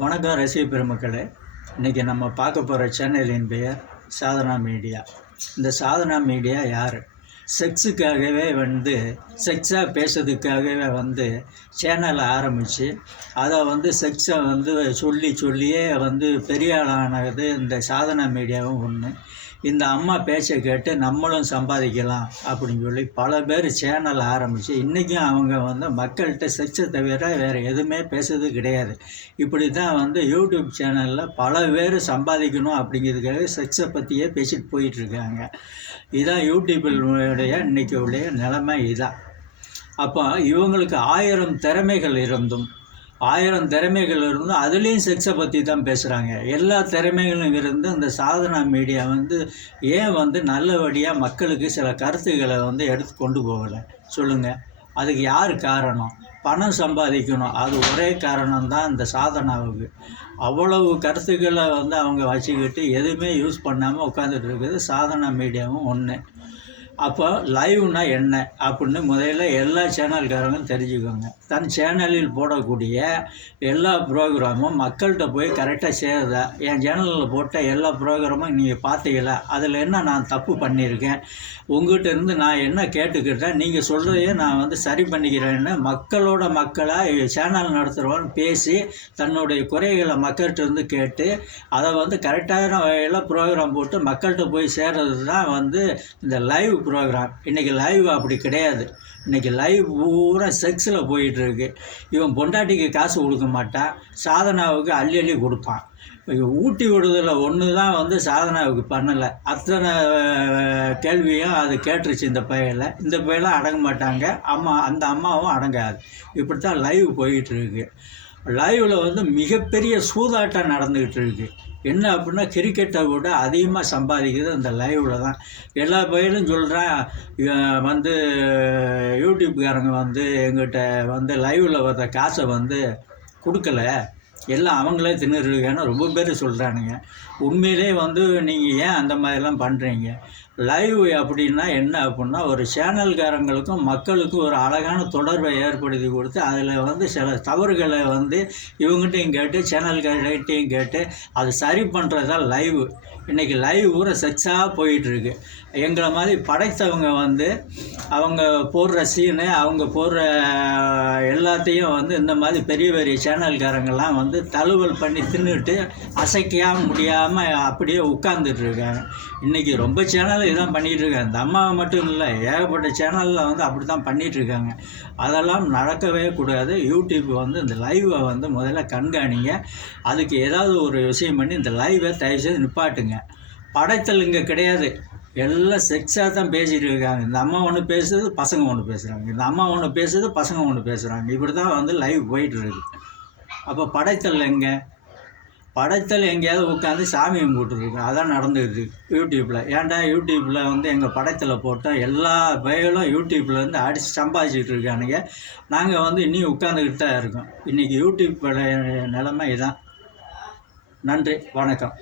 வணக்கம் ரசிக பெருமக்களே. இன்றைக்கி நம்ம பார்க்க போகிற சேனலின் பெயர் சாதனா மீடியா இந்த சாதனா மீடியா யார்? செக்ஸுக்காகவே வந்து செக்ஸாக பேசுறதுக்காகவே வந்து சேனலை ஆரம்பித்து அதை வந்து செக்ஸை வந்து சொல்லி சொல்லியே வந்து பெரிய ஆளானது இந்த சாதனா மீடியாவும் ஒன்று இந்த அம்மா பேச்சை கேட்டு நம்மளும் சம்பாதிக்கலாம் அப்படின்னு சொல்லி பல பேர் சேனல் ஆரம்பித்து இன்றைக்கும் அவங்க வந்து மக்கள்கிட்ட செக்ஸை தவிர வேறு எதுவுமே பேசுறது கிடையாது. இப்படி தான் வந்து யூடியூப் சேனலில் பல பேர் சம்பாதிக்கணும் அப்படிங்கிறதுக்காக செக்ஸை பற்றியே பேசிட்டு போயிட்டுருக்காங்க இதான் நம்மளுடைய இன்றைக்கி உடைய நிலைமை இதான். அப்போ இவங்களுக்கு ஆயிரம் திறமைகள் இருந்தும் ஆயிரம் திறமைகள் இருந்தும் அதுலேயும் செக்ஸை பற்றி தான் பேசுகிறாங்க எல்லா திறமைகளும் இருந்து இந்த சாதனா மீடியா வந்து ஏன் வந்து நல்லபடியாக மக்களுக்கு சில கருத்துக்களை வந்து எடுத்து கொண்டு போகலை? சொல்லுங்கள் அதுக்கு யார் காரணம்? பணம் சம்பாதிக்கணும். அது ஒரே காரணம் தான் இந்த சாதனாவுக்கு. அவ்வளவு கருத்துக்களை வந்து அவங்க வச்சுக்கிட்டு எதுவுமே யூஸ் பண்ணாமல் உட்காந்துட்டு இருக்குது. சாதனா மீடியாவும் ஒன்று அப்போ லைவ்னா என்ன? அப்படின்னு முதல்ல எல்லா சேனல்காரங்களும் தெரிஞ்சுக்கோங்க தன் சேனலில் போடக்கூடிய எல்லா ப்ரோக்ராமும் மக்கள்கிட்ட போய் கரெக்டாக சேருதா? என் சேனலில் போட்ட எல்லா ப்ரோக்ராமும் நீங்கள் பார்த்தீங்களா? அதில் என்ன நான் தப்பு பண்ணியிருக்கேன்? உங்கள்கிட்ட இருந்து நான் என்ன கேட்டுக்கிட்டேன்? நீங்கள் சொல்கிறதையே நான் வந்து சரி பண்ணிக்கிறேன்னு மக்களோட மக்களாக சேனல் நடத்துகிறவன் பேசி தன்னுடைய குறைகளை மக்கள்கிட்ட இருந்து கேட்டு அதை வந்து கரெக்டான வகையில் ப்ரோக்ராம் போட்டு மக்கள்கிட்ட போய் சேர்றது தான் வந்து இந்த லைவ் ப்ரோக்ராம் இன்றைக்கி லைவ் அப்படி கிடையாது. இன்றைக்கி லைவ் பூரா செக்ஸில் போயிட்டுருக்கு. இவன் பொண்டாட்டிக்கு காசு கொடுக்க மாட்டான். சாதனாவுக்கு அள்ளி அள்ளி கொடுப்பான். ஊட்டி விடுதலை ஒன்று தான் வந்து சாதனாவுக்கு பண்ணலை. அத்தனை கேள்வியும் அது கேட்டுருச்சு இந்த பையனில். இந்த பையெல்லாம் அடங்க மாட்டாங்க. அம்மா அந்த அம்மாவும் அடங்காது. இப்படி தான் லைவ் போயிட்டுருக்கு. லைவில் வந்து மிகப்பெரிய சூதாட்டம் நடந்துக்கிட்டு இருக்கு என்ன அப்படின்னா கிரிக்கெட்டை விட அதிகமாக சம்பாதிக்கிறது அந்த லைவில் தான். எல்லா பையனும் சொல்கிறேன் வந்து யூடியூப்காரங்க வந்து எங்கிட்ட வந்து லைவில் வர்ற காசை வந்து கொடுக்கல. எல்லாம் அவங்களே தின்னுருக்கான்னு ரொம்ப பேர் சொல்கிறானுங்க உண்மையிலே வந்து நீங்கள் ஏன் அந்த மாதிரிலாம் பண்ணுறீங்க லைவ் அப்படின்னா என்ன அப்படின்னா ஒரு சேனல்காரங்களுக்கும் மக்களுக்கும் ஒரு அழகான தொடர்பை ஏற்படுத்தி கொடுத்து அதில் வந்து சில தவறுகளை வந்து இவங்ககிட்டையும் கேட்டு சேனல்கார்கிட்டையும் கேட்டு அதை சரி பண்ணுறது தான் லைவ் இன்றைக்கி லைவ் பூரா செக்ஸாக போயிட்டுருக்கு. எங்களை மாதிரி படைத்தவங்க வந்து அவங்க போடுற சீனு அவங்க போடுற எல்லாத்தையும் வந்து இந்த மாதிரி பெரிய பெரிய சேனல்காரங்கெல்லாம் வந்து தழுவல் பண்ணி தின்னுட்டு அசைக்க முடியாமல் அப்படியே உட்காந்துட்ருக்காங்க இன்றைக்கி ரொம்ப சேனல் இதான் பண்ணிகிட்டு இருக்காங்க. இந்த அம்மாவை மட்டும் இல்லை ஏகப்பட்ட சேனலில் வந்து அப்படி தான் பண்ணிகிட்ருக்காங்க அதெல்லாம் நடக்கவே கூடாது. யூடியூப் வந்து இந்த லைவை வந்து முதல்ல கண்காணிங்க. அதுக்கு ஏதாவது ஒரு விஷயம் பண்ணி இந்த லைவை தயவுசெய்து நிப்பாட்டுங்க. படைத்தல் இங்கே கிடையாது. எல்லாம் செக்ஸாக தான் பேசிகிட்டு இருக்காங்க. இந்த அம்மா ஒன்று பேசுறது பசங்க ஒன்று பேசுகிறாங்க இந்த அம்மா ஒன்று பேசுறது பசங்க ஒன்று பேசுகிறாங்க இப்படி தான் வந்து லைவ் போயிட்டு இருக்கு அப்போ படைத்தல் எங்கே? படைத்தல் எங்கேயாவது உட்காந்து சாமி கும்பிட்டுருக்கு அதான் நடந்துக்குது யூடியூப்பில் ஏன்டா யூடியூப்பில் வந்து எங்கள் படைத்தலை போட்டால் எல்லா பயிலும் யூடியூப்பில் வந்து அடித்து சம்பாதிச்சுட்டு இருக்கானுங்க. நாங்கள் வந்து இன்னும் உட்காந்துக்கிட்டு தான் இருக்கோம். இன்றைக்கி யூடியூப் நிலைமை இதான். நன்றி. வணக்கம்.